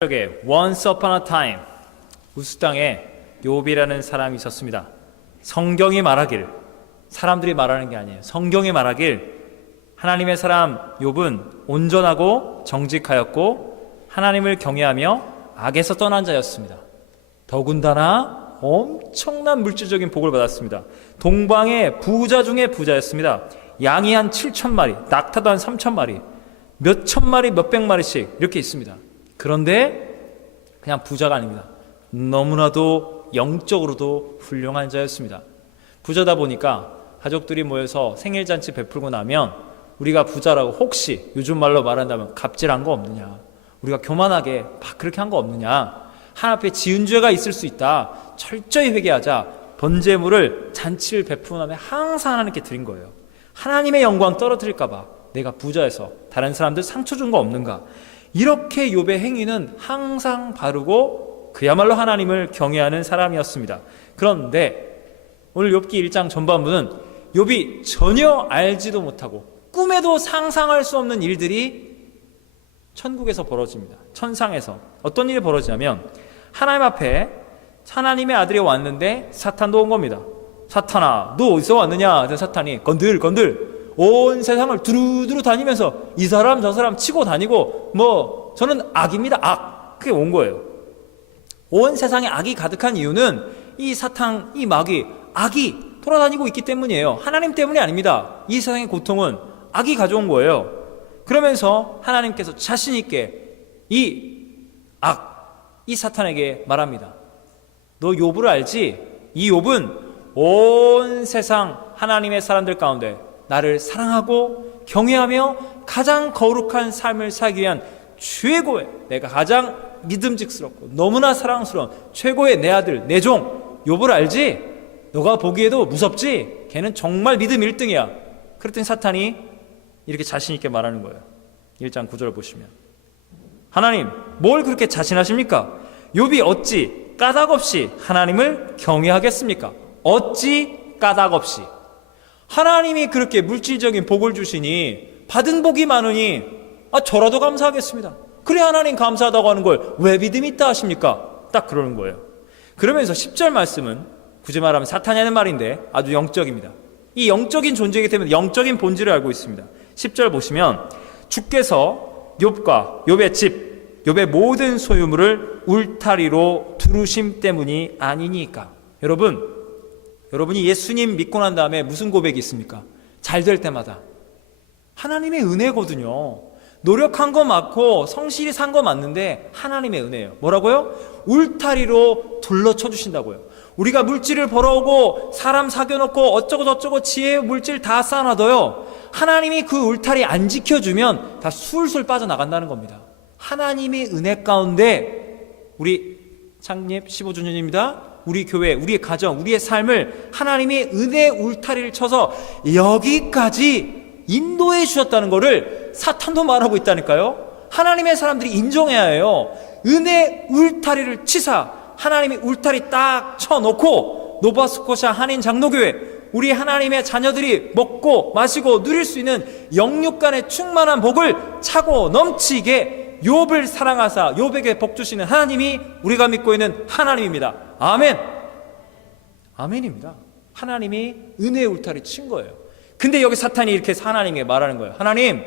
Once upon a time 우스 땅에 욥이라는 사람이 있었습니다. 성경이 말하길, 사람들이 말하는 게 아니에요. 성경이 말하길 하나님의 사람 욥은 온전하고 정직하였고 하나님을 경외하며 악에서 떠난 자였습니다. 더군다나 엄청난 물질적인 복을 받았습니다. 동방의 부자 중에 부자였습니다. 양이 한 7,000마리, 낙타도 한 3,000마리, 몇천 마리, 몇백 마리씩 이렇게 있습니다. 그런데 그냥 부자가 아닙니다. 너무나도 영적으로도 훌륭한 자였습니다. 부자다 보니까 가족들이 모여서 생일잔치 베풀고 나면 우리가 부자라고 혹시 요즘 말로 말한다면 갑질한 거 없느냐, 우리가 교만하게 막 그렇게 한 거 없느냐, 하나님 앞에 지은 죄가 있을 수 있다, 철저히 회개하자, 번제물을 잔치를 베푸고 나면 항상 하나님께 드린 거예요. 하나님의 영광 떨어뜨릴까 봐 내가 부자여서 다른 사람들 상처 준 거 없는가. 이렇게 욥의 행위는 항상 바르고 그야말로 하나님을 경외하는 사람이었습니다. 그런데 오늘 욥기 1장 전반부는 욥이 전혀 알지도 못하고 꿈에도 상상할 수 없는 일들이 천국에서 벌어집니다. 천상에서 어떤 일이 벌어지냐면 하나님 앞에 하나님의 아들이 왔는데 사탄도 온 겁니다. 사탄아, 너 어디서 왔느냐? 그래서 사탄이 건들 온 세상을 두루두루 다니면서 이 사람 저 사람 치고 다니고 저는 악입니다. 악. 그게 온 거예요. 온 세상에 악이 가득한 이유는 이 사탄, 이 마귀, 악이 돌아다니고 있기 때문이에요. 하나님 때문이 아닙니다. 이 세상의 고통은 악이 가져온 거예요. 그러면서 하나님께서 자신 있게 이 사탄에게 말합니다. 너 욥을 알지? 이 욥은 온 세상 하나님의 사람들 가운데 나를 사랑하고 경외하며 가장 거룩한 삶을 살기 위한 최고의, 내가 가장 믿음직스럽고 너무나 사랑스러운 최고의 내 아들, 내 종 욥을 알지? 너가 보기에도 무섭지? 걔는 정말 믿음 1등이야. 그랬더니 사탄이 이렇게 자신 있게 말하는 거예요. 1장 9절 보시면 하나님, 뭘 그렇게 자신하십니까? 욥이 어찌 까닭없이 하나님을 경외하겠습니까? 어찌 까닭없이. 하나님이 그렇게 물질적인 복을 주시니, 받은 복이 많으니 저라도 감사하겠습니다. 그래, 하나님 감사하다고 하는 걸 왜 믿음이 있다 하십니까? 딱 그러는 거예요. 그러면서 10절 말씀은 굳이 말하면 사탄이 하는 말인데 아주 영적입니다. 이 영적인 존재이기 때문에 영적인 본질을 알고 있습니다. 10절 보시면 주께서 욥과 욥의 집, 욥의 모든 소유물을 울타리로 두르심 때문이 아니니까. 여러분이 예수님 믿고 난 다음에 무슨 고백이 있습니까? 잘 될 때마다 하나님의 은혜거든요. 노력한 거 맞고 성실히 산 거 맞는데 하나님의 은혜예요. 뭐라고요? 울타리로 둘러쳐 주신다고요. 우리가 물질을 벌어오고 사람 사귀어놓고 어쩌고 저쩌고 지혜 물질 다 쌓아놔도요, 하나님이 그 울타리 안 지켜주면 다 술술 빠져나간다는 겁니다. 하나님의 은혜 가운데 우리 창립 15주년입니다. 우리 교회, 우리의 가정, 우리의 삶을 하나님의 은혜 울타리를 쳐서 여기까지 인도해 주셨다는 것을 사탄도 말하고 있다니까요. 하나님의 사람들이 인정해야 해요. 은혜 울타리를 치사, 하나님의 울타리 딱 쳐놓고 노바스코샤 한인 장로교회, 우리 하나님의 자녀들이 먹고 마시고 누릴 수 있는 영육간의 충만한 복을 차고 넘치게 욥을 사랑하사 욥에게 복 주시는 하나님이 우리가 믿고 있는 하나님입니다. 아멘. 아멘입니다. 하나님이 은혜의 울타리 친 거예요. 근데 여기 사탄이 이렇게 하나님에게 말하는 거예요. 하나님,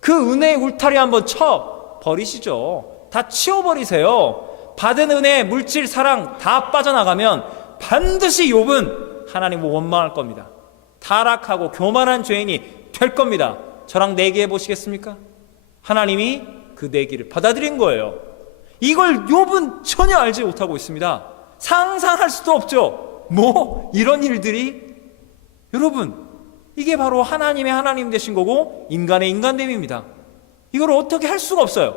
그 은혜의 울타리 한번 쳐 버리시죠. 다 치워버리세요. 받은 은혜, 물질, 사랑 다 빠져나가면 반드시 욥은 하나님을 원망할 겁니다. 타락하고 교만한 죄인이 될 겁니다. 저랑 내기해 보시겠습니까? 하나님이 그 내기를 받아들인 거예요. 이걸 욥은 전혀 알지 못하고 있습니다. 상상할 수도 없죠. 이런 일들이, 여러분, 이게 바로 하나님의 하나님 되신 거고 인간의 인간됨입니다. 이걸 어떻게 할 수가 없어요.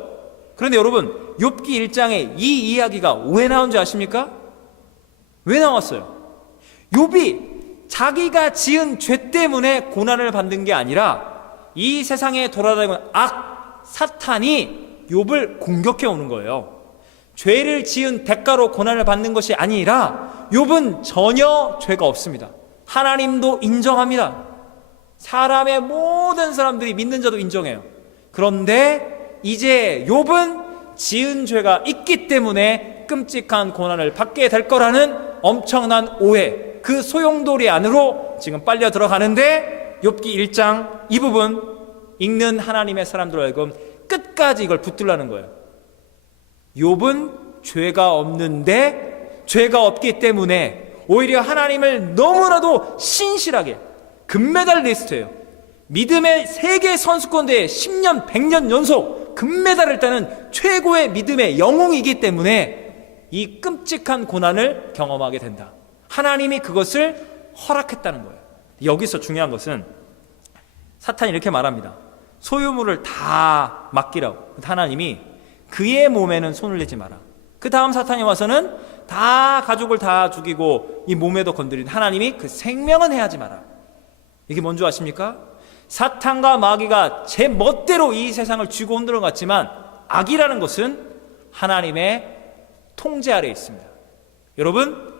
그런데 여러분, 욥기 1장에 이 이야기가 왜 나온지 아십니까? 왜 나왔어요? 욥이 자기가 지은 죄 때문에 고난을 받는 게 아니라 이 세상에 돌아다니는 사탄이 욥을 공격해 오는 거예요. 죄를 지은 대가로 고난을 받는 것이 아니라 욥은 전혀 죄가 없습니다. 하나님도 인정합니다. 사람의 모든 사람들이 믿는 자도 인정해요. 그런데 이제 욥은 지은 죄가 있기 때문에 끔찍한 고난을 받게 될 거라는 엄청난 오해, 그 소용돌이 안으로 지금 빨려 들어가는데, 욥기 1장 이 부분 읽는 하나님의 사람들 알고 끝까지 이걸 붙들라는 거예요. 욥은 죄가 없는데, 죄가 없기 때문에 오히려 하나님을 너무나도 신실하게, 금메달리스트예요. 믿음의 세계 선수권대회 10년 100년 연속 금메달을 따는 최고의 믿음의 영웅이기 때문에 이 끔찍한 고난을 경험하게 된다. 하나님이 그것을 허락했다는 거예요. 여기서 중요한 것은 사탄이 이렇게 말합니다. 소유물을 다 맡기라고. 하나님이 그의 몸에는 손을 내지 마라. 그 다음 사탄이 와서는 다 가족을 다 죽이고 이 몸에도 건드린 하나님이 그 생명은 해하지 마라. 이게 뭔지 아십니까? 사탄과 마귀가 제 멋대로 이 세상을 쥐고 흔들어 갔지만 악이라는 것은 하나님의 통제 아래에 있습니다. 여러분,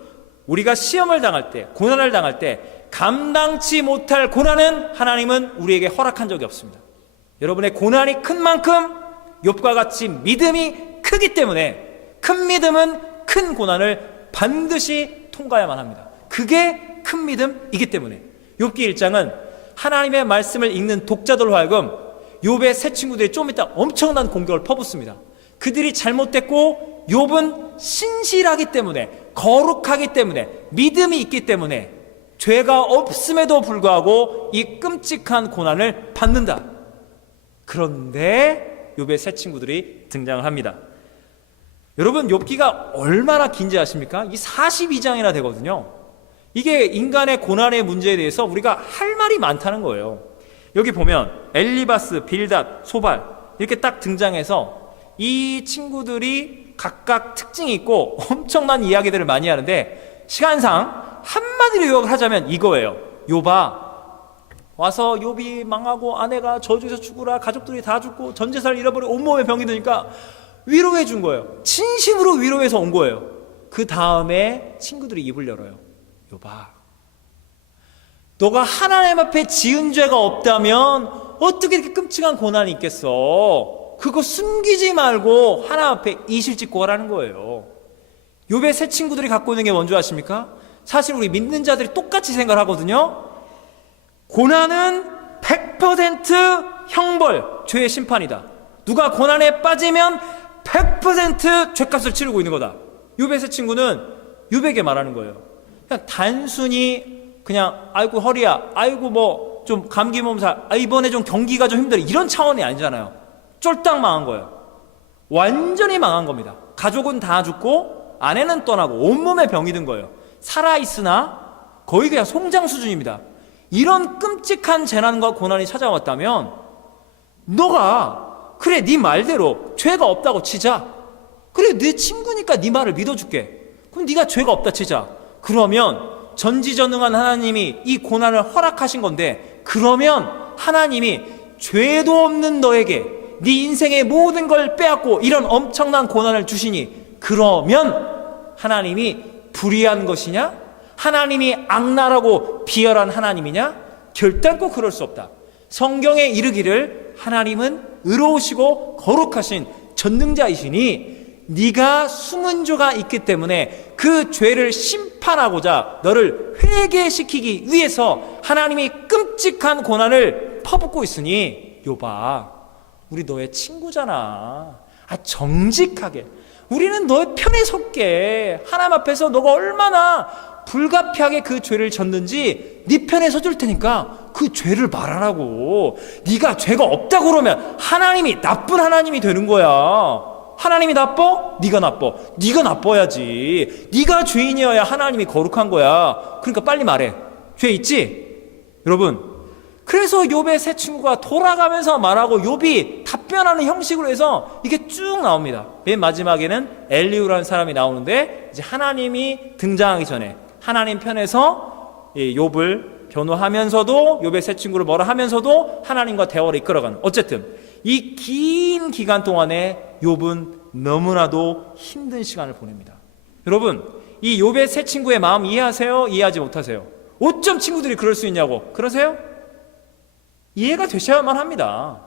우리가 시험을 당할 때, 고난을 당할 때 감당치 못할 고난은 하나님은 우리에게 허락한 적이 없습니다. 여러분의 고난이 큰 만큼 욥과 같이 믿음이 크기 때문에 큰 믿음은 큰 고난을 반드시 통과해야만 합니다. 그게 큰 믿음이기 때문에 욥기 1장은 하나님의 말씀을 읽는 독자들로 하여금 욥의 세 친구들이 좀 이따 엄청난 공격을 퍼붓습니다. 그들이 잘못됐고 욥은 신실하기 때문에, 거룩하기 때문에, 믿음이 있기 때문에 죄가 없음에도 불구하고 이 끔찍한 고난을 받는다. 그런데 욥의 세 친구들이 등장을 합니다. 여러분, 욥기가 얼마나 긴지 아십니까? 이 42장이나 되거든요. 이게 인간의 고난의 문제에 대해서 우리가 할 말이 많다는 거예요. 여기 보면 엘리바스, 빌닷, 소발 이렇게 딱 등장해서 이 친구들이 각각 특징이 있고 엄청난 이야기들을 많이 하는데, 시간상 한마디로 요약을 하자면 이거예요. 욥아, 와서 욥이 망하고 아내가 저주에서 죽으라, 가족들이 다 죽고 전 재산을 잃어버리고 온몸에 병이 드니까 위로해 준 거예요. 진심으로 위로해서 온 거예요. 그 다음에 친구들이 입을 열어요. 욥아, 너가 하나님 앞에 지은 죄가 없다면 어떻게 이렇게 끔찍한 고난이 있겠어? 그거 숨기지 말고 하나님 앞에 이실 짓고 하라는 거예요. 욥의 세 친구들이 갖고 있는 게 뭔지 아십니까? 사실 우리 믿는 자들이 똑같이 생각을 하거든요. 고난은 100% 형벌, 죄의 심판이다. 누가 고난에 빠지면 100% 죄값을 치르고 있는 거다. 욥의 세 친구는 욥에게 말하는 거예요. 그냥 단순히 그냥 아이고 허리야, 아이고 뭐 좀 감기 몸살, 이번에 좀 경기가 좀 힘들어, 이런 차원이 아니잖아요. 쫄딱 망한 거예요. 완전히 망한 겁니다. 가족은 다 죽고 아내는 떠나고 온몸에 병이 든 거예요. 살아있으나 거의 그냥 송장 수준입니다. 이런 끔찍한 재난과 고난이 찾아왔다면 너가 그래 네 말대로 죄가 없다고 치자. 그래 네 친구니까 네 말을 믿어줄게. 그럼 네가 죄가 없다 치자. 그러면 전지전능한 하나님이 이 고난을 허락하신 건데, 그러면 하나님이 죄도 없는 너에게 네 인생의 모든 걸 빼앗고 이런 엄청난 고난을 주시니, 그러면 하나님이 불의한 것이냐? 하나님이 악랄하고 비열한 하나님이냐? 결단코 그럴 수 없다. 성경에 이르기를 하나님은 의로우시고 거룩하신 전능자이시니 네가 숨은 죄가 있기 때문에 그 죄를 심판하고자 너를 회개시키기 위해서 하나님이 끔찍한 고난을 퍼붓고 있으니, 욥아, 우리 너의 친구잖아. 정직하게 우리는 너의 편에 섰게. 하나님 앞에서 너가 얼마나 불가피하게 그 죄를 졌는지 네 편에 서줄 테니까 그 죄를 말하라고. 네가 죄가 없다고 그러면 하나님이 나쁜 하나님이 되는 거야. 하나님이 나빠? 네가 나빠. 네가 나빠야지. 네가 죄인이어야 하나님이 거룩한 거야. 그러니까 빨리 말해. 죄 있지? 여러분, 그래서 욥의 세 친구가 돌아가면서 말하고 욥이 답변하는 형식으로 해서 이게 쭉 나옵니다. 맨 마지막에는 엘리후라는 사람이 나오는데, 이제 하나님이 등장하기 전에 하나님 편에서 욥을 변호하면서도 욥의 세 친구를 뭐라 하면서도 하나님과 대화를 이끌어가는, 어쨌든 이 긴 기간 동안에 욥은 너무나도 힘든 시간을 보냅니다. 여러분, 이 욥의 세 친구의 마음 이해하세요? 이해하지 못하세요? 어쩜 친구들이 그럴 수 있냐고 그러세요? 이해가 되셔야만 합니다.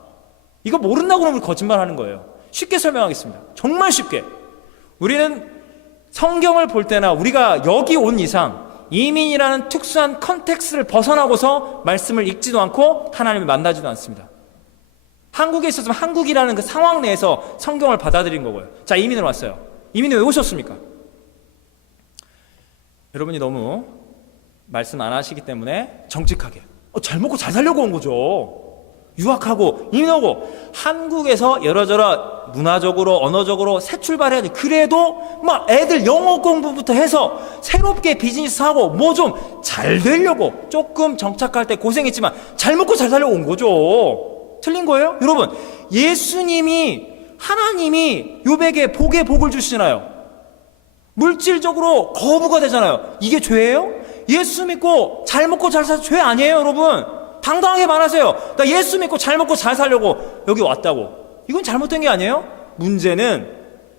이거 모른다고 그러면 거짓말하는 거예요. 쉽게 설명하겠습니다. 정말 쉽게. 우리는 성경을 볼 때나 우리가 여기 온 이상 이민이라는 특수한 컨텍스트를 벗어나고서 말씀을 읽지도 않고 하나님을 만나지도 않습니다. 한국에 있었으면 한국이라는 그 상황 내에서 성경을 받아들인 거고요. 자, 이민으로 왔어요. 이민이 왜 오셨습니까? 여러분이 너무 말씀 안 하시기 때문에 정직하게 잘 먹고 잘 살려고 온 거죠. 유학하고 이민 오고 한국에서 여러저러 문화적으로 언어적으로 새 출발해야지. 그래도 막 애들 영어 공부부터 해서 새롭게 비즈니스 하고 뭐 좀 잘 되려고 조금 정착할 때 고생했지만 잘 먹고 잘 살려고 온 거죠. 틀린 거예요? 여러분, 예수님이 하나님이 욥에게 복에 복을 주시잖아요. 물질적으로 거부가 되잖아요. 이게 죄예요? 예수 믿고 잘 먹고 잘 살서 죄 아니에요, 여러분. 당당하게 말하세요. 나 예수 믿고 잘 먹고 잘 살려고 여기 왔다고. 이건 잘못된 게 아니에요? 문제는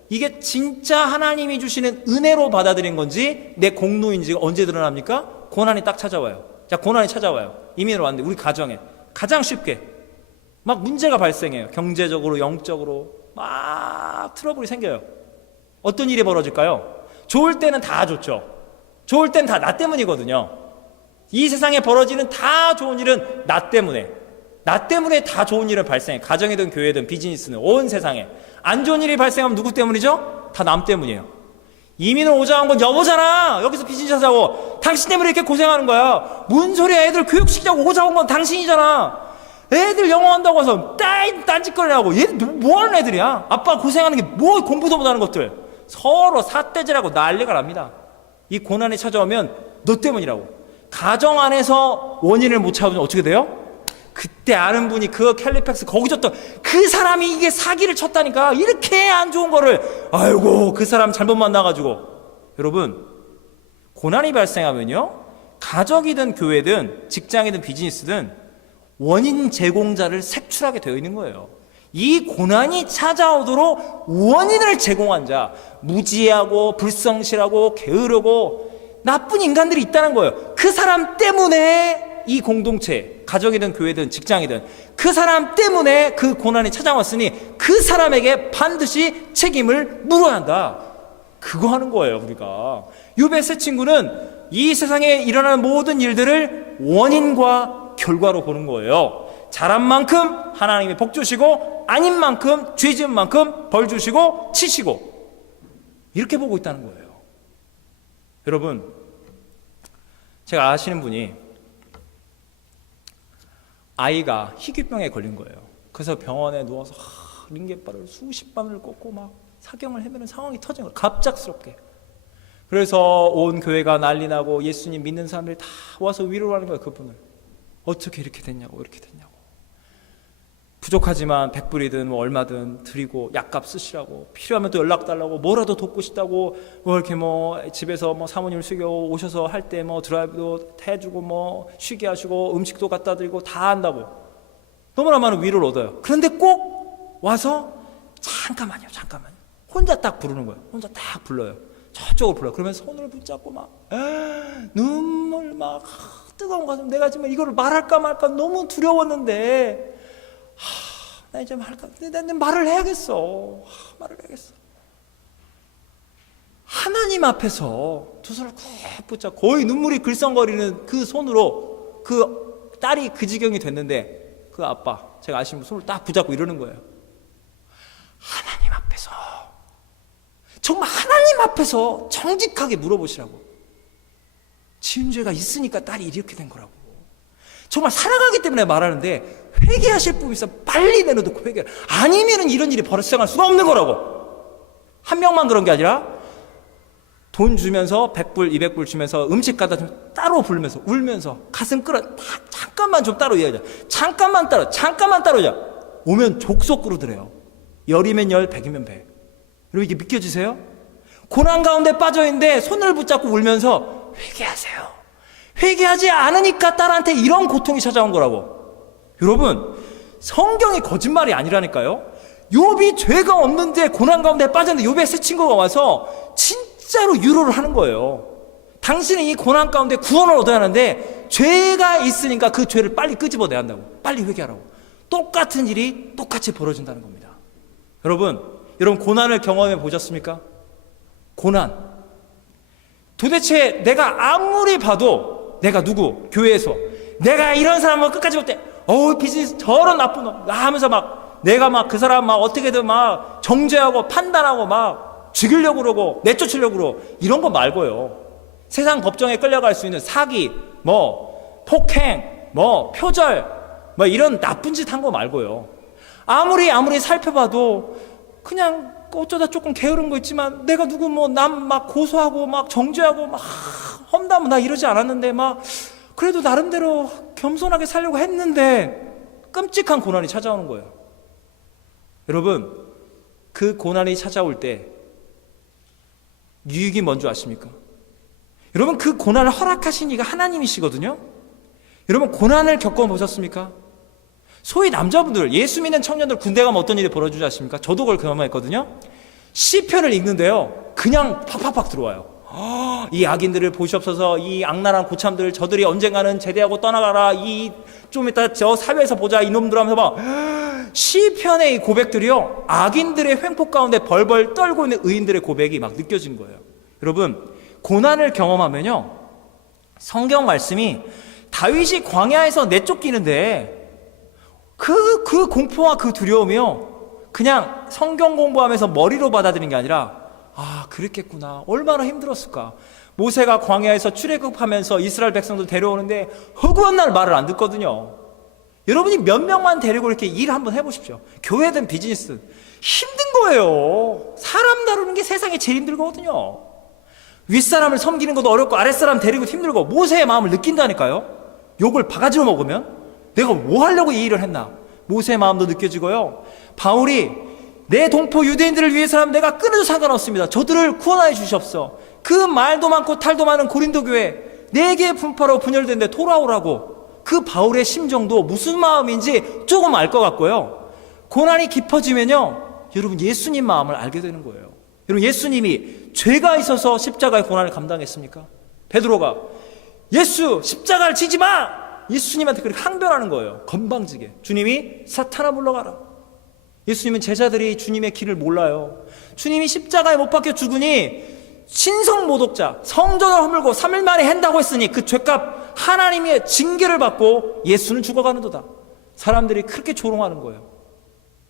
이게 진짜 하나님이 주시는 은혜로 받아들인 건지 내 공로인지가 언제 드러납니까? 고난이 딱 찾아와요. 자, 고난이 찾아와요. 이민으로 왔는데 우리 가정에 가장 쉽게 막 문제가 발생해요. 경제적으로, 영적으로 막 트러블이 생겨요. 어떤 일이 벌어질까요? 좋을 때는 다 좋죠. 좋을 땐 다 나 때문이거든요. 이 세상에 벌어지는 다 좋은 일은 나 때문에 다 좋은 일은 발생해. 가정이든 교회든 비즈니스는 온 세상에. 안 좋은 일이 발생하면 누구 때문이죠? 다 남 때문이에요. 이민을 오자 한 건 여보잖아. 여기서 비즈니스 하자고. 당신 때문에 이렇게 고생하는 거야. 뭔 소리야. 애들 교육시키자고 오자 온 건 당신이잖아. 애들 영어 한다고 해서 딴짓거리하고. 얘들 뭐 하는 애들이야. 아빠 고생하는 게 뭐 공부도 못하는 것들. 서로 삿대질하고 난리가 납니다. 이 고난이 찾아오면 너 때문이라고. 가정 안에서 원인을 못 찾으면 어떻게 돼요? 그때 아는 분이 그 캘리팩스 거기 줬던 그 사람이 이게 사기를 쳤다니까. 이렇게 안 좋은 거를 아이고 그 사람 잘못 만나가지고. 여러분, 고난이 발생하면요, 가족이든 교회든 직장이든 비즈니스든 원인 제공자를 색출하게 되어 있는 거예요. 이 고난이 찾아오도록 원인을 제공한 자, 무지하고 불성실하고 게으르고 나쁜 인간들이 있다는 거예요. 그 사람 때문에 이 공동체, 가족이든 교회든 직장이든 그 사람 때문에 그 고난이 찾아왔으니 그 사람에게 반드시 책임을 물어야 한다. 그거 하는 거예요, 우리가. 욥의 세 친구는 이 세상에 일어나는 모든 일들을 원인과 결과로 보는 거예요. 잘한 만큼 하나님이 복 주시고 아닌 만큼 죄 지은 만큼 벌 주시고 치시고, 이렇게 보고 있다는 거예요. 여러분, 제가 아시는 분이 아이가 희귀병에 걸린 거예요. 그래서 병원에 누워서 링겔바를 수십 방울 꽂고 막 사경을 헤매는 상황이 터진 거예요. 갑작스럽게. 그래서 온 교회가 난리 나고 예수님 믿는 사람들이 다 와서 위로를 하는 거예요. 그분을 어떻게 이렇게 됐냐고, 이렇게 됐냐고. 부족하지만 100불이든 뭐 얼마든 드리고 약값 쓰시라고, 필요하면 또 연락 달라고, 뭐라도 돕고 싶다고, 뭐 이렇게 뭐 집에서 뭐 사모님을 숙여 오셔서 할 때 뭐 드라이브도 해주고 뭐 쉬게 하시고 음식도 갖다 드리고 다 한다고 너무나 많은 위로를 얻어요. 그런데 꼭 와서 잠깐만요 혼자 딱 부르는 거예요. 혼자 딱 불러요. 저쪽으로 불러요. 그러면 손을 붙잡고 막 눈물 막 뜨거운 가슴. 내가 지금 이거를 말할까 말까 너무 두려웠는데 나 이제 말할까? 내 말을 해야겠어. 말을 해야겠어. 하나님 앞에서 두 손을 꾹 붙잡고 거의 눈물이 글썽거리는 그 손으로 그 딸이 그 지경이 됐는데 그 아빠, 제가 아시는 분 손을 딱 붙잡고 이러는 거예요. 하나님 앞에서, 정말 하나님 앞에서 정직하게 물어보시라고. 지은 죄가 있으니까 딸이 이렇게 된 거라고. 정말 사랑하기 때문에 말하는데 회개하실 분이 있어 빨리 내려놓고 회개. 아니면은 이런 일이 발생할 수가 없는 거라고. 한 명만 그런 게 아니라 돈 주면서 100불, 200불 주면서 음식 갖다 좀 따로 부르면서 울면서 가슴 끌어 잠깐만 좀 따로 얘기하자. 잠깐만 따로자. 오면 족속 그러더래요. 열이면 열, 백이면 백. 여러분, 이게 믿겨지세요? 고난 가운데 빠져있는데 손을 붙잡고 울면서 회개하세요. 회개하지 않으니까 딸한테 이런 고통이 찾아온 거라고. 여러분, 성경이 거짓말이 아니라니까요. 욥이 죄가 없는데 고난 가운데 빠졌는데 욥의 세 친구가 와서 진짜로 위로를 하는 거예요. 당신은 이 고난 가운데 구원을 얻어야 하는데 죄가 있으니까 그 죄를 빨리 끄집어내야 한다고. 빨리 회개하라고. 똑같은 일이 똑같이 벌어진다는 겁니다. 여러분 고난을 경험해 보셨습니까? 고난. 도대체 내가 아무리 봐도 내가 누구? 교회에서 내가 이런 사람을 끝까지 볼 때 비즈니스 저런 나쁜 놈 하면서 막 내가 막 그 사람 막 어떻게든 막 정죄하고 판단하고 막 죽이려고 그러고 내쫓으려고 그러고 이런 거 말고요. 세상 법정에 끌려갈 수 있는 사기, 폭행, 표절, 이런 나쁜 짓 한 거 말고요. 아무리 살펴봐도 그냥 어쩌다 조금 게으른 거 있지만 내가 누구 남 막 고소하고 막 정죄하고 막 험담 나 이러지 않았는데 그래도 나름대로 겸손하게 살려고 했는데 끔찍한 고난이 찾아오는 거예요. 여러분, 그 고난이 찾아올 때 유익이 뭔지 아십니까? 여러분, 그 고난을 허락하신 이가 하나님이시거든요. 여러분, 고난을 겪어보셨습니까? 소위 남자분들, 예수 믿는 청년들 군대 가면 어떤 일이 벌어지지 않습니까? 저도 그걸 경험했거든요. 시편을 읽는데요, 그냥 팍팍팍 들어와요. 이 악인들을 보시옵소서, 이 악랄한 고참들, 저들이 언젠가는 제대하고 떠나가라, 좀 이따 저 사회에서 보자, 이놈들 하면서 시편의 이 고백들이요, 악인들의 횡포 가운데 벌벌 떨고 있는 의인들의 고백이 막 느껴진 거예요. 여러분, 고난을 경험하면요, 성경 말씀이 다윗이 광야에서 내쫓기는데 그 공포와 그 두려움이요, 그냥 성경 공부하면서 머리로 받아들인 게 아니라 그랬겠구나, 얼마나 힘들었을까. 모세가 광야에서 출애굽하면서 이스라엘 백성들 데려오는데 허구한 날 말을 안 듣거든요. 여러분이 몇 명만 데리고 이렇게 일 한번 해보십시오. 교회든 비즈니스 힘든 거예요. 사람 다루는 게 세상에 제일 힘들거든요. 윗사람을 섬기는 것도 어렵고 아랫사람 데리고 힘들고 모세의 마음을 느낀다니까요. 욕을 바가지로 먹으면 내가 뭐 하려고 이 일을 했나. 모세의 마음도 느껴지고요. 바울이 내 동포 유대인들을 위해서라면 내가 끊어도 상관없습니다. 저들을 구원하여 주시옵소서. 그 말도 많고 탈도 많은 고린도 교회 4개의 분파로 분열된데 돌아오라고. 그 바울의 심정도 무슨 마음인지 조금 알 것 같고요. 고난이 깊어지면요, 여러분 예수님 마음을 알게 되는 거예요. 여러분, 예수님이 죄가 있어서 십자가의 고난을 감당했습니까? 베드로가 예수 십자가를 지지 마! 예수님한테 그렇게 항변하는 거예요. 건방지게. 주님이 사탄아 물러가라. 예수님은 제자들이 주님의 길을 몰라요. 주님이 십자가에 못 박혀 죽으니 신성 모독자, 성전을 허물고 3일 만에 한다고 했으니 그 죄값 하나님의 징계를 받고 예수는 죽어가는도다. 사람들이 그렇게 조롱하는 거예요.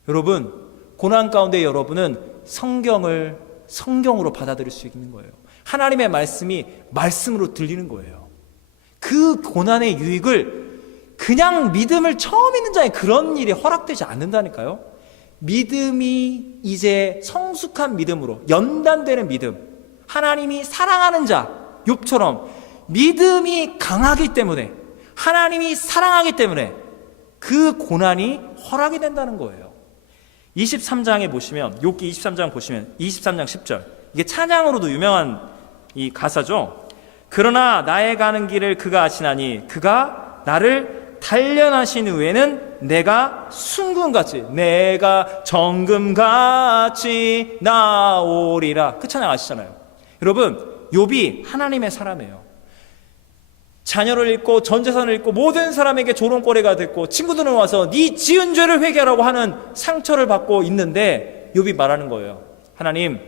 여러분, 고난 가운데 여러분은 성경을 성경으로 받아들일 수 있는 거예요. 하나님의 말씀이 말씀으로 들리는 거예요. 그 고난의 유익을 그냥 믿음을 처음 있는 자에 그런 일이 허락되지 않는다니까요. 믿음이 이제 성숙한 믿음으로 연단되는 믿음, 하나님이 사랑하는 자 욥처럼 믿음이 강하기 때문에, 하나님이 사랑하기 때문에 그 고난이 허락이 된다는 거예요. 23장에 보시면, 욥기 23장 보시면 23장 10절, 이게 찬양으로도 유명한 이 가사죠. 그러나 나의 가는 길을 그가 아시나니 그가 나를 단련하신 후에는 내가 순금같이, 내가 정금같이 나오리라. 그 찬양 아시잖아요. 여러분, 욥이 하나님의 사람이에요. 자녀를 잃고 전 재산을 잃고 모든 사람에게 조롱거리가 됐고 친구들은 와서 네 지은 죄를 회개하라고 하는 상처를 받고 있는데 욥이 말하는 거예요. 하나님,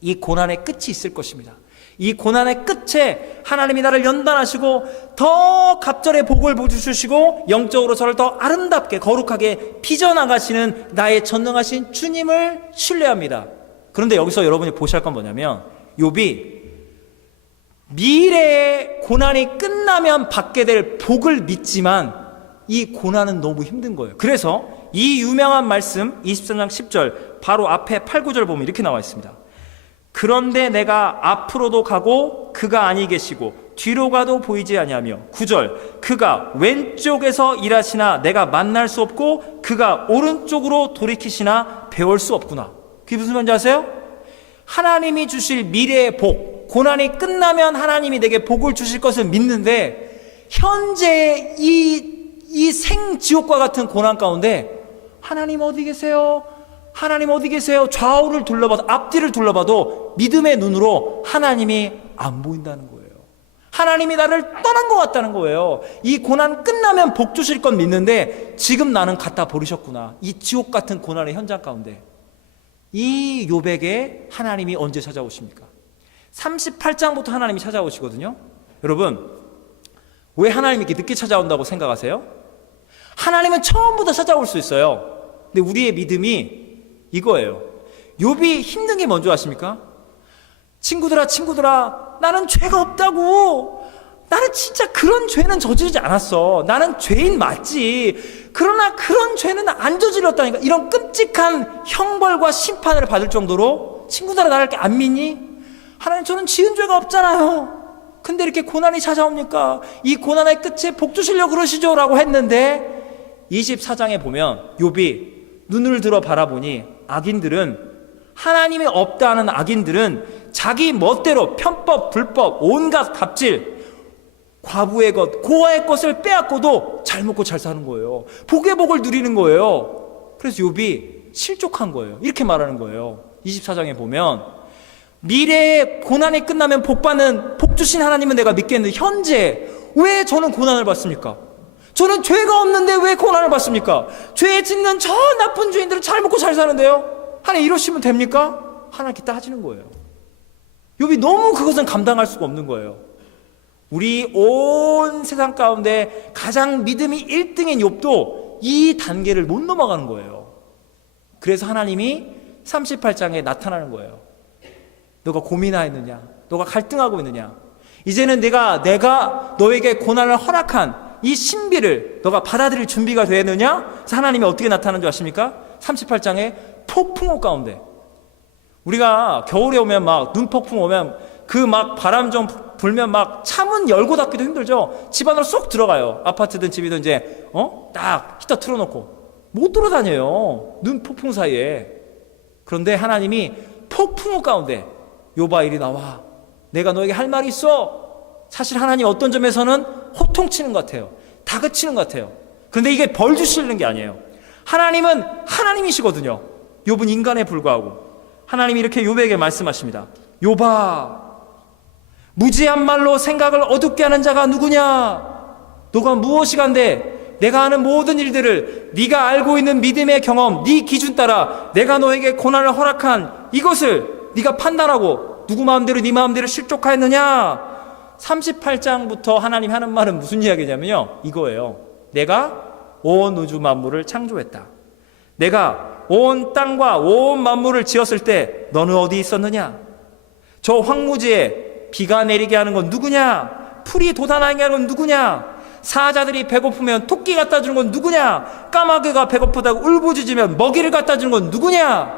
이 고난의 끝이 있을 것입니다. 이 고난의 끝에 하나님이 나를 연단하시고 더 갑절의 복을 주시고 영적으로 저를 더 아름답게 거룩하게 빚어나가시는 나의 전능하신 주님을 신뢰합니다. 그런데 여기서 여러분이 보셔야 할 건 뭐냐면, 욥이 미래의 고난이 끝나면 받게 될 복을 믿지만 이 고난은 너무 힘든 거예요. 그래서 이 유명한 말씀 23장 10절 바로 앞에 8, 9절 보면 이렇게 나와 있습니다. 그런데 내가 앞으로도 가고 그가 아니 계시고 뒤로 가도 보이지 아니하며 9절 그가 왼쪽에서 일하시나 내가 만날 수 없고 그가 오른쪽으로 돌이키시나 배울 수 없구나. 그게 무슨 말인지 아세요? 하나님이 주실 미래의 복, 고난이 끝나면 하나님이 내게 복을 주실 것을 믿는데 현재 이 생지옥과 같은 고난 가운데 하나님 어디 계세요? 하나님 어디 계세요? 좌우를 둘러봐도, 앞뒤를 둘러봐도 믿음의 눈으로 하나님이 안 보인다는 거예요. 하나님이 나를 떠난 것 같다는 거예요. 이 고난 끝나면 복 주실 건 믿는데 지금 나는 갖다 버리셨구나. 이 지옥 같은 고난의 현장 가운데. 이 욥에게 하나님이 언제 찾아오십니까? 38장부터 하나님이 찾아오시거든요. 여러분, 왜 하나님이 이렇게 늦게 찾아온다고 생각하세요? 하나님은 처음부터 찾아올 수 있어요. 근데 우리의 믿음이 이거예요. 욥이 힘든 게 뭔지 아십니까? 친구들아, 나는 죄가 없다고. 나는 진짜 그런 죄는 저지르지 않았어. 나는 죄인 맞지. 그러나 그런 죄는 안 저질렀다니까. 이런 끔찍한 형벌과 심판을 받을 정도로 친구들아, 나를 이렇게 안 믿니? 하나님, 저는 지은 죄가 없잖아요. 근데 이렇게 고난이 찾아옵니까? 이 고난의 끝에 복 주시려고 그러시죠? 라고 했는데 24장에 보면 욥이 눈을 들어 바라보니 악인들은, 하나님이 없다 하는 악인들은 자기 멋대로 편법, 불법, 온갖 갑질, 과부의 것, 고아의 것을 빼앗고도 잘 먹고 잘 사는 거예요. 복의 복을 누리는 거예요. 그래서 욥이 실족한 거예요. 이렇게 말하는 거예요. 24장에 보면 미래의 고난이 끝나면 복받는 복 주신 하나님은 내가 믿겠는데 현재 왜 저는 고난을 받습니까? 저는 죄가 없는데 왜 고난을 받습니까? 죄 짓는 저 나쁜 죄인들은 잘 먹고 잘 사는데요. 하나님, 이러시면 됩니까? 하나님께 따지는 거예요. 욥이 너무 그것은 감당할 수가 없는 거예요. 우리 온 세상 가운데 가장 믿음이 1등인 욥도 이 단계를 못 넘어가는 거예요. 그래서 하나님이 38장에 나타나는 거예요. 너가 고민하였느냐? 너가 갈등하고 있느냐? 이제는 내가 너에게 고난을 허락한 이 신비를 너가 받아들일 준비가 되었느냐? 그래서 하나님이 어떻게 나타나는 줄 아십니까? 38장에 폭풍우 가운데, 우리가 겨울에 오면 막 눈폭풍 오면 그 막 바람 좀 불면 막 차문 열고 닫기도 힘들죠. 집 안으로 쏙 들어가요. 아파트든 집이든 이제 딱 히터 틀어놓고 못 돌아다녀요. 눈 폭풍 사이에. 그런데 하나님이 폭풍우 가운데 욥아 이리 나와. 내가 너에게 할 말이 있어. 사실 하나님 어떤 점에서는 호통치는 것 같아요. 다그치는 것 같아요. 그런데 이게 벌 주시는 게 아니에요. 하나님은 하나님이시거든요. 욥은 인간에 불과하고 하나님이 이렇게 욥에게 말씀하십니다. 욥아, 무지한 말로 생각을 어둡게 하는 자가 누구냐? 너가 무엇이간데 내가 하는 모든 일들을 네가 알고 있는 믿음의 경험, 네 기준 따라 내가 너에게 고난을 허락한 이것을 네가 판단하고 누구 마음대로 네 마음대로 실족하였느냐? 38장부터 하나님 하는 말은 무슨 이야기냐면요, 이거예요. 내가 온 우주 만물을 창조했다. 내가 온 땅과 온 만물을 지었을 때 너는 어디 있었느냐? 저 황무지에 비가 내리게 하는 건 누구냐? 풀이 돋아나게 하는 건 누구냐? 사자들이 배고프면 토끼 갖다 주는 건 누구냐? 까마귀가 배고프다고 울부짖으면 먹이를 갖다 주는 건 누구냐?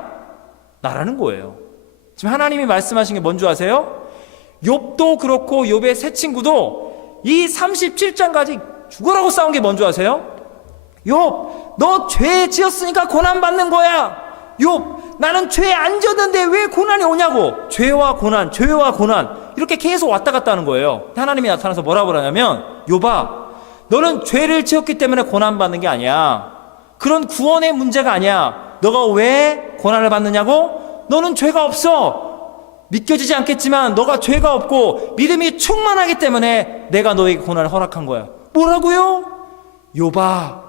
나라는 거예요. 지금 하나님이 말씀하신 게 뭔지 아세요? 욥도 그렇고 욥의 세 친구도 이 37장까지 죽으라고 싸운 게 뭔지 아세요? 욥, 너 죄 지었으니까 고난 받는 거야. 욥, 나는 죄 안 지었는데 왜 고난이 오냐고. 죄와 고난, 죄와 고난 이렇게 계속 왔다 갔다 하는 거예요. 하나님이 나타나서 뭐라고 그러냐면, 욥아, 너는 죄를 지었기 때문에 고난 받는 게 아니야. 그런 구원의 문제가 아니야. 너가 왜 고난을 받느냐고? 너는 죄가 없어. 믿겨지지 않겠지만 너가 죄가 없고 믿음이 충만하기 때문에 내가 너에게 고난을 허락한 거야. 뭐라고요? 욥아,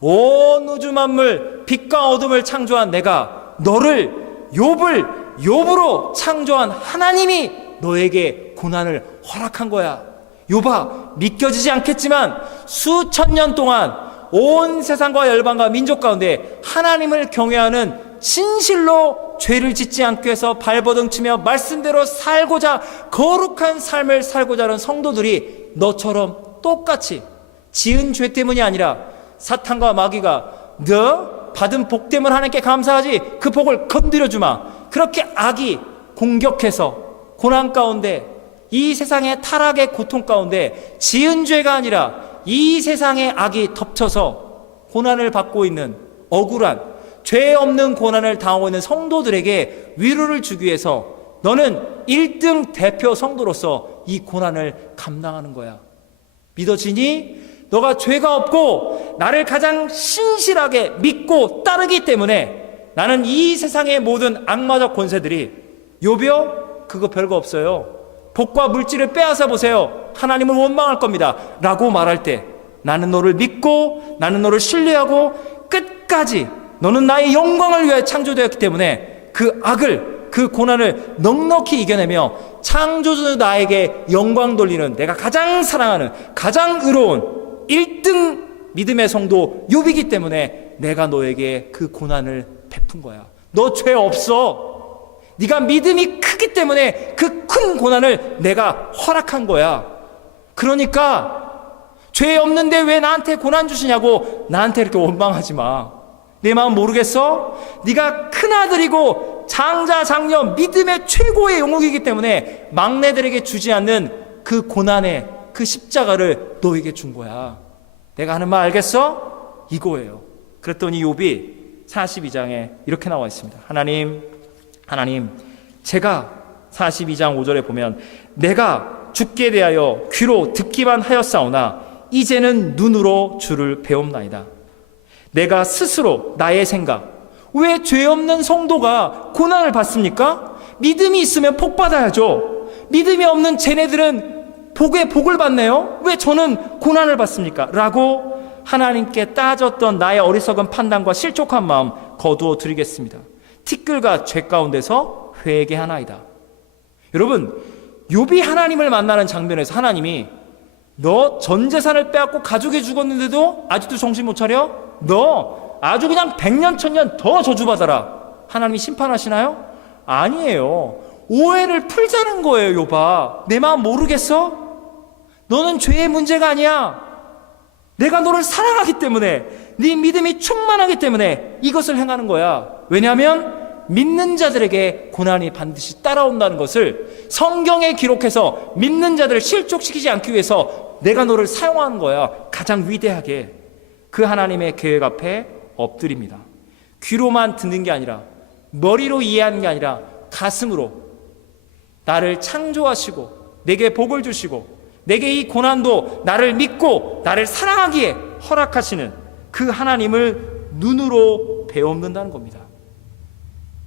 온 우주 만물 빛과 어둠을 창조한 내가 너를, 욥을 욥으로 창조한 하나님이 너에게 고난을 허락한 거야. 욥아, 믿겨지지 않겠지만 수천 년 동안 온 세상과 열방과 민족 가운데 하나님을 경외하는 진실로 죄를 짓지 않기 위해서 발버둥치며 말씀대로 살고자, 거룩한 삶을 살고자 하는 성도들이 너처럼 똑같이 지은 죄 때문이 아니라 사탄과 마귀가 너 받은 복 때문에 하나님께 감사하지, 그 복을 건드려 주마, 그렇게 악이 공격해서 고난 가운데, 이 세상의 타락의 고통 가운데 지은 죄가 아니라 이 세상의 악이 덮쳐서 고난을 받고 있는 억울한, 죄 없는 고난을 당하고 있는 성도들에게 위로를 주기 위해서 너는 1등 대표 성도로서 이 고난을 감당하는 거야. 믿어지니? 너가 죄가 없고 나를 가장 신실하게 믿고 따르기 때문에 나는 이 세상의 모든 악마적 권세들이, 욥이요, 그거 별거 없어요. 복과 물질을 빼앗아 보세요. 하나님을 원망할 겁니다. 라고 말할 때 나는 너를 믿고 나는 너를 신뢰하고 끝까지 너는 나의 영광을 위해 창조되었기 때문에 그 악을, 그 고난을 넉넉히 이겨내며 창조주 나에게 영광 돌리는, 내가 가장 사랑하는, 가장 의로운 1등 믿음의 성도 욥이기 때문에 내가 너에게 그 고난을 베푼 거야. 너 죄 없어. 네가 믿음이 크기 때문에 그 큰 고난을 내가 허락한 거야. 그러니까 죄 없는데 왜 나한테 고난 주시냐고 나한테 이렇게 원망하지 마. 내 마음 모르겠어? 네가 큰아들이고 장자 장녀 믿음의 최고의 영웅이기 때문에 막내들에게 주지 않는 그 고난의 그 십자가를 너에게 준 거야. 내가 하는 말 알겠어? 이거예요. 그랬더니 욥이 42장에 이렇게 나와 있습니다. 하나님 제가 42장 5절에 보면 내가 주께 대하여 귀로 듣기만 하였사오나 이제는 눈으로 주를 배움나이다. 내가 스스로 나의 생각, 왜 죄 없는 성도가 고난을 받습니까? 믿음이 있으면 복 받아야죠. 믿음이 없는 쟤네들은 복에 복을 받네요. 왜 저는 고난을 받습니까? 라고 하나님께 따졌던 나의 어리석은 판단과 실족한 마음 거두어 드리겠습니다. 티끌과 죄 가운데서 회개하나이다. 여러분, 욥이 하나님을 만나는 장면에서 하나님이 너 전 재산을 빼앗고 가족이 죽었는데도 아직도 정신 못 차려? 너 아주 그냥 100년 1000년 더 저주받아라. 하나님이 심판하시나요? 아니에요. 오해를 풀자는 거예요. 욥아, 내 마음 모르겠어? 너는 죄의 문제가 아니야. 내가 너를 사랑하기 때문에, 네 믿음이 충만하기 때문에 이것을 행하는 거야. 왜냐하면 믿는 자들에게 고난이 반드시 따라온다는 것을 성경에 기록해서 믿는 자들을 실족시키지 않기 위해서 내가 너를 사용하는 거야. 가장 위대하게 그 하나님의 계획 앞에 엎드립니다. 귀로만 듣는 게 아니라, 머리로 이해하는 게 아니라 가슴으로 나를 창조하시고 내게 복을 주시고 내게 이 고난도 나를 믿고 나를 사랑하기에 허락하시는 그 하나님을 눈으로 배움는다는 겁니다.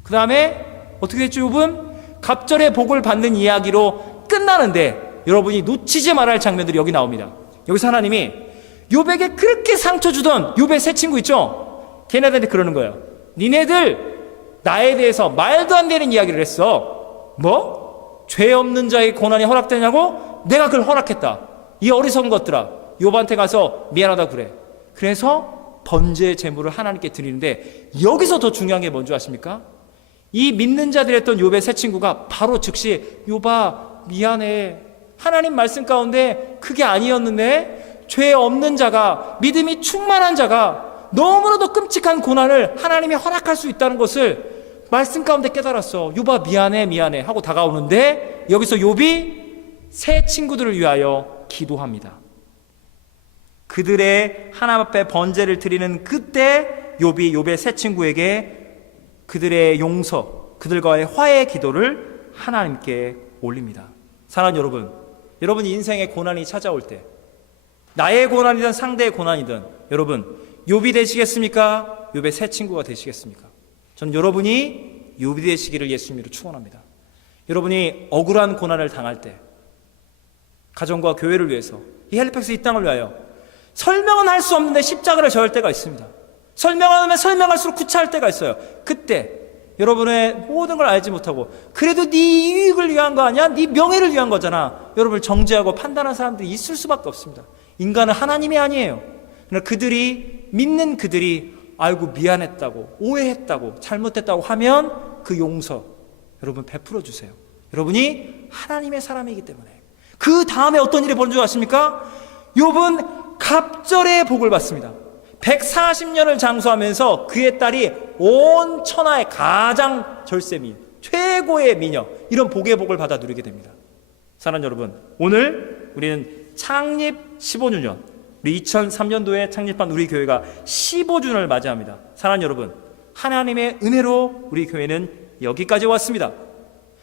그 다음에 어떻게 했죠? 욥은 갑절의 복을 받는 이야기로 끝나는데 여러분이 놓치지 말아야 할 장면들이 여기 나옵니다. 여기서 하나님이 욥에게 그렇게 상처 주던 욥의 세 친구 있죠? 걔네들한테 그러는 거예요. 니네들 나에 대해서 말도 안 되는 이야기를 했어. 뭐? 죄 없는 자의 고난이 허락되냐고? 내가 그걸 허락했다. 이 어리석은 것들아, 욥한테 가서 미안하다 그래. 그래서 번제 제물을 하나님께 드리는데 여기서 더 중요한 게 뭔지 아십니까? 이 믿는 자들 했던 욥의 세 친구가 바로 즉시 욥아 미안해, 하나님 말씀 가운데 그게 아니었는데 죄 없는 자가, 믿음이 충만한 자가 너무나도 끔찍한 고난을 하나님이 허락할 수 있다는 것을 말씀 가운데 깨달았어. 욥아 미안해 하고 다가오는데 여기서 욥이 세 친구들을 위하여 기도합니다. 그들의 하나님 앞에 번제를 드리는 그때 욥이 욥의 세 친구에게 그들의 용서, 그들과의 화해 기도를 하나님께 올립니다. 사랑하는 여러분, 여러분 인생의 고난이 찾아올 때, 나의 고난이든 상대의 고난이든 여러분 욥이 되시겠습니까? 욥의 세 친구가 되시겠습니까? 저는 여러분이 욥이 되시기를 예수님으로 축원합니다. 여러분이 억울한 고난을 당할 때, 가정과 교회를 위해서, 이 헬리팩스 이 땅을 위하여 설명은 할 수 없는데 십자가를 져야 할 때가 있습니다. 설명하면 설명할수록 구차할 때가 있어요. 그때 여러분의 모든 걸 알지 못하고 그래도 네 이익을 위한 거 아니야? 네 명예를 위한 거잖아. 여러분을 정죄하고 판단하는 사람들이 있을 수밖에 없습니다. 인간은 하나님이 아니에요. 그러나 그들이, 믿는 그들이 알고 미안했다고, 오해했다고, 잘못했다고 하면 그 용서 여러분 베풀어 주세요. 여러분이 하나님의 사람이기 때문에. 그 다음에 어떤 일이 벌어진 줄 아십니까? 욥은 갑절의 복을 받습니다. 140년을 장수하면서 그의 딸이 온 천하의 가장 절세미, 최고의 미녀, 이런 복의 복을 받아 누리게 됩니다. 사랑하는 여러분, 오늘 우리는 창립 15주년, 우리 2003년도에 창립한 우리 교회가 15주년을 맞이합니다. 사랑하는 여러분, 하나님의 은혜로 우리 교회는 여기까지 왔습니다.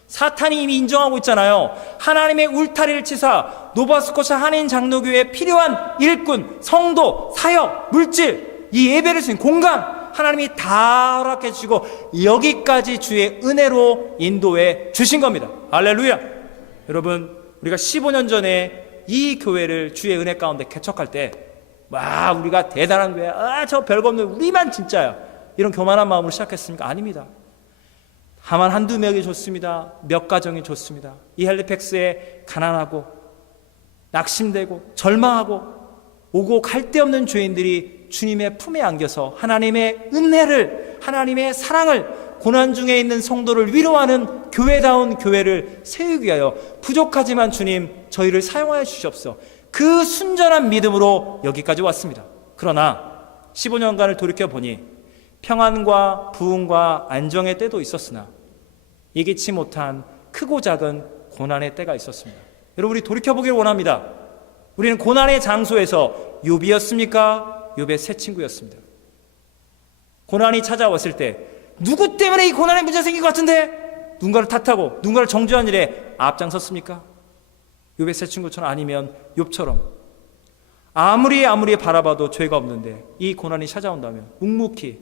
사탄이 이미 인정하고 있잖아요. 하나님의 울타리를 치사 노바스코샤 한인 장로교회에 필요한 일꾼, 성도, 사역, 물질, 이 예배를 쓰는 공간 하나님이 다 허락해 주시고 여기까지 주의 은혜로 인도해 주신 겁니다. 할렐루야. 여러분, 우리가 15년 전에 이 교회를 주의 은혜 가운데 개척할 때 와, 우리가 대단한 교회야, 저 별거 없는 우리만 진짜야, 이런 교만한 마음으로 시작했습니까? 아닙니다. 다만 한두 명이 좋습니다. 몇 가정이 좋습니다. 이 헬리팩스에 가난하고 낙심되고 절망하고 오고 갈 데 없는 죄인들이 주님의 품에 안겨서 하나님의 은혜를, 하나님의 사랑을, 고난 중에 있는 성도를 위로하는 교회다운 교회를 세우기 위하여 부족하지만 주님 저희를 사용하여 주시옵소서. 그 순전한 믿음으로 여기까지 왔습니다. 그러나 15년간을 돌이켜보니 평안과 부흥과 안정의 때도 있었으나 예기치 못한 크고 작은 고난의 때가 있었습니다. 여러분, 우리 돌이켜보기를 원합니다. 우리는 고난의 장소에서 욥이었습니까? 욥의 새 친구였습니다. 고난이 찾아왔을 때 누구 때문에 이 고난의 문제가 생긴 것 같은데 누군가를 탓하고 누군가를 정죄한 일에 앞장섰습니까? 욥의 새 친구처럼, 아니면 욥처럼 아무리 바라봐도 죄가 없는데 이 고난이 찾아온다면 묵묵히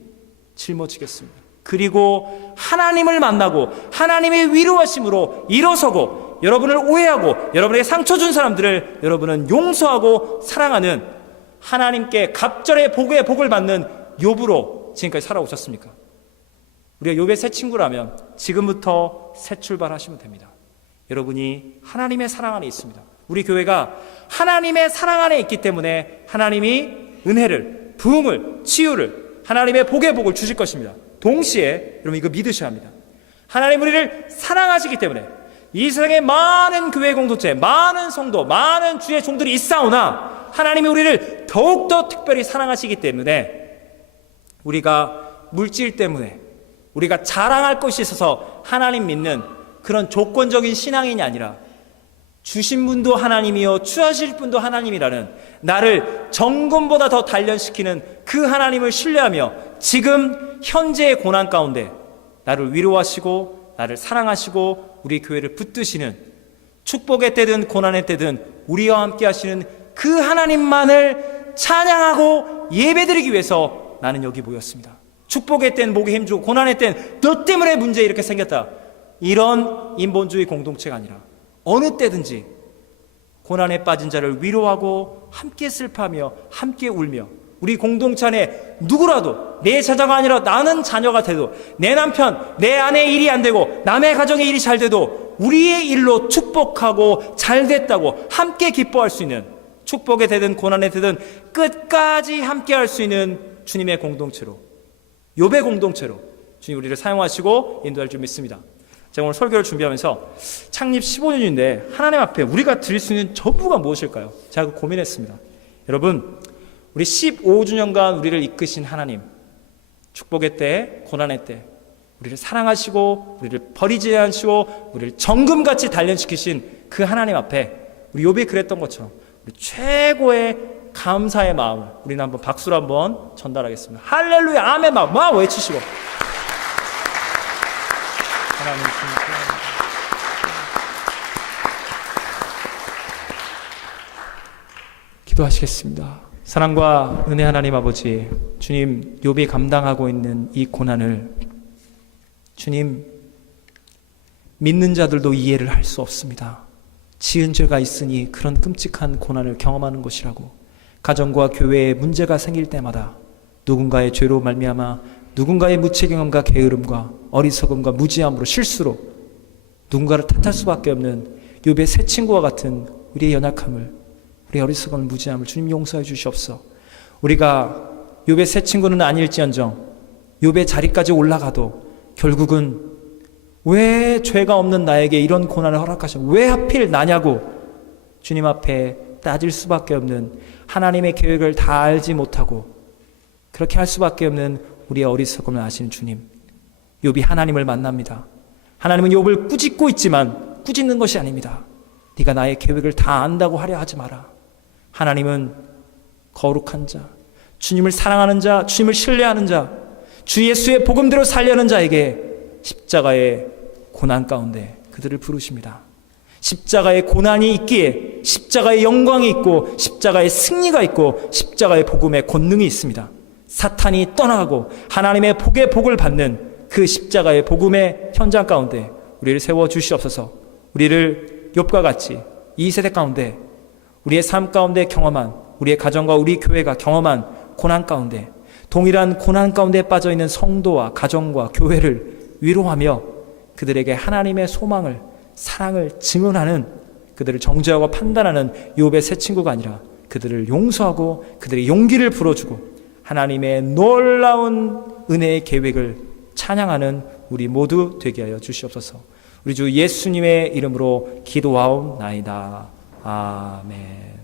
짊어지겠습니다. 그리고 하나님을 만나고 하나님의 위로하심으로 일어서고 여러분을 오해하고 여러분에게 상처 준 사람들을 여러분은 용서하고 사랑하는 하나님께 갑절의 복을 받는 욥으로 지금까지 살아오셨습니까? 우리가 욥의 새 친구라면 지금부터 새 출발하시면 됩니다. 여러분이 하나님의 사랑 안에 있습니다. 우리 교회가 하나님의 사랑 안에 있기 때문에 하나님이 은혜를, 부흥을, 치유를, 하나님의 복의 복을 주실 것입니다. 동시에 여러분 이거 믿으셔야 합니다. 하나님 우리를 사랑하시기 때문에 이 세상에 많은 교회 공동체, 많은 성도, 많은 주의 종들이 있사오나 하나님이 우리를 더욱더 특별히 사랑하시기 때문에 우리가 물질 때문에 우리가 자랑할 것이 있어서 하나님 믿는 그런 조건적인 신앙인이 아니라 주신 분도 하나님이요 취하실 분도 하나님이라는 나를 정금보다 더 단련시키는 그 하나님을 신뢰하며 지금 현재의 고난 가운데 나를 위로하시고 나를 사랑하시고 우리 교회를 붙드시는, 축복의 때든 고난의 때든 우리와 함께 하시는 그 하나님만을 찬양하고 예배드리기 위해서 나는 여기 모였습니다. 축복의 때는 목에 힘주고 고난의 때는 너 때문에 문제 이렇게 생겼다, 이런 인본주의 공동체가 아니라 어느 때든지 고난에 빠진 자를 위로하고 함께 슬퍼하며 함께 울며 우리 공동체 안에 누구라도 내 자녀가 아니라 나는 자녀가 돼도 내 남편, 내 아내의 일이 안 되고 남의 가정의 일이 잘 돼도 우리의 일로 축복하고 잘 됐다고 함께 기뻐할 수 있는, 축복에 되든 고난에 되든 끝까지 함께 할 수 있는 주님의 공동체로, 욥의 공동체로 주님 우리를 사용하시고 인도할 줄 믿습니다. 제가 오늘 설교를 준비하면서 창립 15년인데 하나님 앞에 우리가 드릴 수 있는 전부가 무엇일까요? 제가 고민했습니다. 여러분, 우리 15주년간 우리를 이끄신 하나님, 축복의 때, 고난의 때 우리를 사랑하시고 우리를 버리지 않으시고 우리를 정금같이 단련시키신 그 하나님 앞에 우리 욥이 그랬던 것처럼 우리 최고의 감사의 마음을 우리는 한번 박수로 한번 전달하겠습니다. 할렐루야 아멘 막 외치시고 하나님 기도하시겠습니다. 사랑과 은혜 하나님 아버지, 주님 욥이 감당하고 있는 이 고난을 주님 믿는 자들도 이해를 할 수 없습니다. 지은 죄가 있으니 그런 끔찍한 고난을 경험하는 것이라고. 가정과 교회에 문제가 생길 때마다 누군가의 죄로 말미암아 누군가의 무책임함과 게으름과 어리석음과 무지함으로 실수로 누군가를 탓할 수밖에 없는 욥의 새 친구와 같은 우리의 연약함을, 우리의 어리석음을, 무지함을 주님 용서해 주시옵소서. 우리가 욥의 새 친구는 아닐지언정 욥의 자리까지 올라가도 결국은 왜 죄가 없는 나에게 이런 고난을 허락하셔, 왜 하필 나냐고 주님 앞에 따질 수밖에 없는, 하나님의 계획을 다 알지 못하고 그렇게 할 수밖에 없는 우리의 어리석음을 아시는 주님, 욥이 하나님을 만납니다. 하나님은 욥을 꾸짖고 있지만 꾸짖는 것이 아닙니다. 네가 나의 계획을 다 안다고 하려 하지 마라. 하나님은 거룩한 자, 주님을 사랑하는 자, 주님을 신뢰하는 자, 주 예수의 복음대로 살려는 자에게 십자가의 고난 가운데 그들을 부르십니다. 십자가의 고난이 있기에 십자가의 영광이 있고 십자가의 승리가 있고 십자가의 복음의 권능이 있습니다. 사탄이 떠나가고 하나님의 복의 복을 받는 그 십자가의 복음의 현장 가운데 우리를 세워 주시옵소서. 우리를 욥과 같이 이 세대 가운데 우리의 삶 가운데 경험한, 우리의 가정과 우리 교회가 경험한 고난 가운데 동일한 고난 가운데 빠져있는 성도와 가정과 교회를 위로하며 그들에게 하나님의 소망을, 사랑을 증언하는, 그들을 정죄하고 판단하는 욥의 세 친구가 아니라 그들을 용서하고 그들의 용기를 불어주고 하나님의 놀라운 은혜의 계획을 찬양하는 우리 모두 되게 하여 주시옵소서. 우리 주 예수님의 이름으로 기도하옵나이다. 아멘.